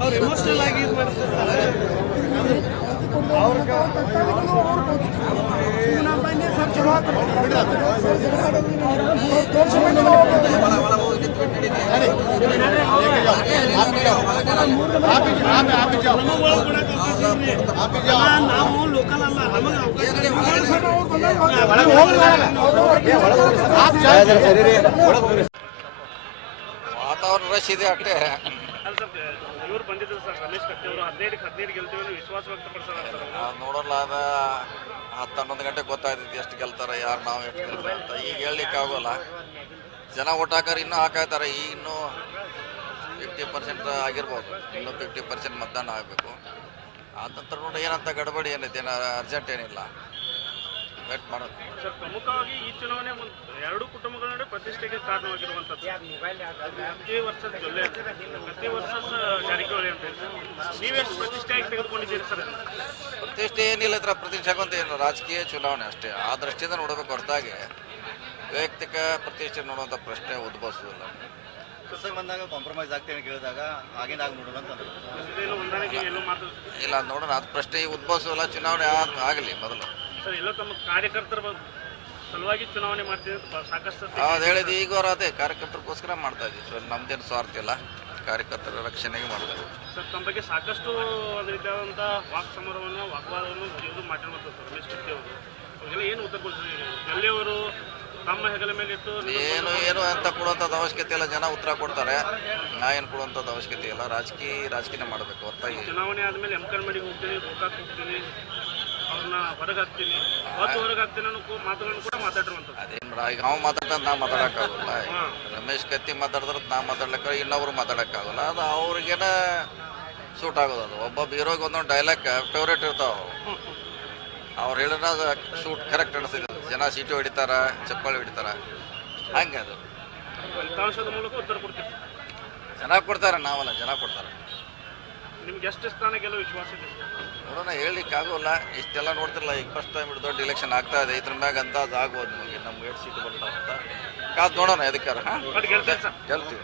ಅವ್ರು ಎಮೋಷನಲ್ ಆಗಿ ಇದು ಮಾಡ್ತಿರ್ತಾರೆ. ನಾವು ಲೋಕಲ್ ಅಲ್ಲ ನಮಗೆ ಅವಕಾಶ ವಾತಾವರಣ ರಶ್ ಇದೆ ಅಷ್ಟೇ ಅಲ್ಲ ಸರ್ ಇವ್ರು ಬಂದಿದ್ರು ಸರ್, ರಮೇಶ್ ಕತ್ತಿ ಅವರು. ಹದಿನೈದಕ್ಕೆ ಹದಿನೈದು ಗೆಲ್ತೀವಿ ಅನ್ನೋ ವಿಶ್ವಾಸ. ನಾವು ನೋಡಲ್ಲ, ಅದ ಹತ್ತು ಹನ್ನೊಂದು ಗಂಟೆ ಗೊತ್ತಾಗ್ತೈತಿ ಎಷ್ಟು ಗೆಲ್ತಾರ, ಯಾರು ನಾವು ಎಷ್ಟು ಗೆಲ್ತಾರೆ ಅಂತ. ಈಗ ಹೇಳಲಿಕ್ಕೆ ಆಗೋಲ್ಲ. ಜನ ಓಟ್ ಹಾಕೋರು ಇನ್ನೂ ಹಾಕಾಯ್ತಾರೆ ಈಗ ಇನ್ನೂ ಫಿಫ್ಟಿ ಪರ್ಸೆಂಟ್ ಆಗಿರ್ಬೋದು. ಇನ್ನೂ ಫಿಫ್ಟಿ ಪರ್ಸೆಂಟ್ ಮತದಾನ ಆಗಬೇಕು. ಆದ ನಂತರ ನೋಡಿ ಏನಂತ ಗಡಬಡಿ ಏನೈತೆ ಏನು ಅರ್ಜೆಂಟ್ ಏನಿಲ್ಲ. ವೇಟ್ ಮಾಡೋದು ಸರ್ ಪ್ರಮುಖವಾಗಿ ಈ ಚುನಾವಣೆ ಒಂದು ಎರಡು ಕುಟುಂಬಗಳ ನಡುವೆ ಪ್ರತಿಷ್ಠೆಗೆ ಕಾರಣವಾಗಿರುವಂಥದ್ದು. ಪ್ರತಿ ವರ್ಷದ ಜೊಲ್ಲೆ ಪ್ರತಿ ವರ್ಷ ಜಾರಕಿಹೊಳಿ ಅಂತ ಹೇಳಿ. ನೀವೆಷ್ಟು ಪ್ರತಿಷ್ಠೆಯಾಗಿ ತೆಗೆದುಕೊಂಡಿದ್ದೀರಿ ಸರ್? ಪ್ರತಿಷ್ಠೆ ಏನಿಲ್ಲ ಇದ್ರ ಪ್ರತಿಷ್ಠೆ ಅಂತ ಏನು ರಾಜಕೀಯ ಚುನಾವಣೆ ಅಷ್ಟೇ. ಆ ದೃಷ್ಟಿಯಿಂದ ನೋಡಬೇಕು ಹೊರತಾಗಿ. ವೈಯಕ್ತಿಕ ಪ್ರತಿಷ್ಠೆ ನೋಡುವಂಥ ಪ್ರಶ್ನೆ ಉದ್ಭವಿಸೋದಿಲ್ಲ ಪ್ರಸಂಗ ಬಂದಾಗ ಕಾಂಪ್ರಮೈಸ್ ಆಗ್ತೇನೆ ಕೇಳಿದಾಗ ಆಗಿನ ಆಗಿ ನೋಡೋಣ ಅಂತ ಇಲ್ಲ ಅದ್ ನೋಡೋಣ. ಅದು ಪ್ರಶ್ನೆ ಉದ್ಭವಿಸುವಲ್ಲ ಉದ್ಭವಿಸೋಲ್ಲ ಚುನಾವಣೆ ಆಗಲಿ ಮೊದಲು. ಸರ್ ಎಲ್ಲೋ ತಮ್ಮ ಕಾರ್ಯಕರ್ತರ ಸಲುವಾಗಿ ಚುನಾವಣೆ ಮಾಡ್ತೀವಿ ಸಾಕಷ್ಟು ಅದು ಹೇಳಿದ ಈಗ ಅವ್ರು ಅದೇ ಕಾರ್ಯಕರ್ತರಿಗೋಸ್ಕರ ಮಾಡ್ತಾ ಇದ್ದೀವಿ. ನಮ್ದೇನು ಸ್ವಾರ್ಥ ಇಲ್ಲ. ಕಾರ್ಯಕರ್ತರ ರಕ್ಷಣೆಗೆ ಮಾಡ್ತಾ ಇದ್ದೀವಿ. ಸರ್ ತಮ್ಮ ಬಗ್ಗೆ ಸಾಕಷ್ಟು ಒಂದು ರೀತಿಯಾದಂಥ ವಾಕ್ ಸಮರವನ್ನು ವಾಗ್ವಾದವನ್ನು ಇದು ಮಾಡಿರುವಂಥದ್ದು ಸರ್ ರಮೇಶ್ ಕತ್ತಿ ಅವರು. ಅವ್ರಿಗೆಲ್ಲ ಏನು ಉತ್ತರ ಕೊಡ್ತೀರಿ? ಎಲ್ಲಿಯವರು ತಮ್ಮ ಹೆಗಲ ಮೇಲೆ ಇಟ್ಟು ಏನು ಏನು ಅಂತ ಕೊಡುವಂಥದ್ದು ಅವಶ್ಯಕತೆ ಇಲ್ಲ. ಜನ ಉತ್ತರ ಕೊಡ್ತಾರೆ. ನಾ ಏನು ಕೊಡುವಂಥದ್ದು ಅವಶ್ಯಕತೆ ಇಲ್ಲ. ರಾಜಕೀಯ ರಾಜಕೀಯ ಮಾಡಬೇಕು ಹೊರತಾಗಿ ಚುನಾವಣೆ ಆದಮೇಲೆ ಎಂ ಕಣ್ಮಡಿಗೆ ಹೋಗ್ತೀನಿ ಗೋಕಾಕ್ ಹೋಗ್ತೀನಿ. ಅವ್ರನ್ನ ಹೊರಗಾಕ್ತೀನಿ ಹೊತ್ತು ಹೊರಗೆ ಹಾಕ್ತೀನಿ ಅನ್ನೋ ಮಾತುಗಳನ್ನು ಕೂಡ ಮಾತಾಡಿರುವಂಥದ್ದು. ಅದೇನು ಈಗ ನಾವು ಮಾತಾಡ್ತಾ ನಾ ಮಾತಾಡೋಕ್ಕಾಗಲ್ಲ. ರಮೇಶ್ ಕತ್ತಿ ಮಾತಾಡಿದ್ರೆ ನಾ ಮಾತಾಡ್ಲಿಕ್ಕೆ ಇನ್ನೊಬ್ರು ಮಾತಾಡೋಕ್ಕಾಗಲ್ಲ. ಅದು ಅವ್ರಿಗೇನ ಸೂಟ್ ಆಗೋದು ಅದು ಒಬ್ಬೊಬ್ಬ ಹೀರೋಗೆ ಒಂದೊಂದು ಡೈಲಾಗ್ ಫೇವ್ರೇಟ್ ಇರ್ತಾವ ಅವ್ರು. ಹೇಳಿದ್ರೆ ಅದು ಶೂಟ್ ಕರೆಕ್ಟ್ ಅನಿಸ್ತದೆ ಜನ ಸೀಟು ಹೊಡಿತಾರ ಚಪ್ಪಾಳಿ ಹಿಡಿತಾರ. ಹಂಗೆ ಅದು ಫಲಿತಾಂಶದ ಮೂಲಕ ಉತ್ತರ ಕೊಡ್ತೀವಿ. ಜನ ಕೊಡ್ತಾರೆ ನಾವಲ್ಲ ಜನ ಕೊಡ್ತಾರೆ. ನಿಮ್ಗೆ ಎಷ್ಟು ಸ್ಥಾನ ವಿಶ್ವಾಸ ಇದೆ ನೋಡೋಣ ಹೇಳಲಿಕ್ಕೆ ಆಗೋಲ್ಲ. ಇಷ್ಟೆಲ್ಲ ನೋಡ್ತಿರಲ್ಲ ಈಗ ಫಸ್ಟ್ ಟೈಮ್ ದೊಡ್ಡ ಇಲೆಕ್ಷನ್ ಆಗ್ತಾ ಇದೆ. ಇದ್ರ ಮ್ಯಾಗ ಅಂತ ಆಗ್ಬೋದು ನಮಗೆ ನಮ್ಗೆ ಎಷ್ಟು ಸೀಟ್ ಬರ್ತಾವ ಅಂತ. ಕಾದು ನೋಡೋಣ ಎದಕ್ಕಾರ ಹಾಂ? ಗೆಲ್ತೀವಿ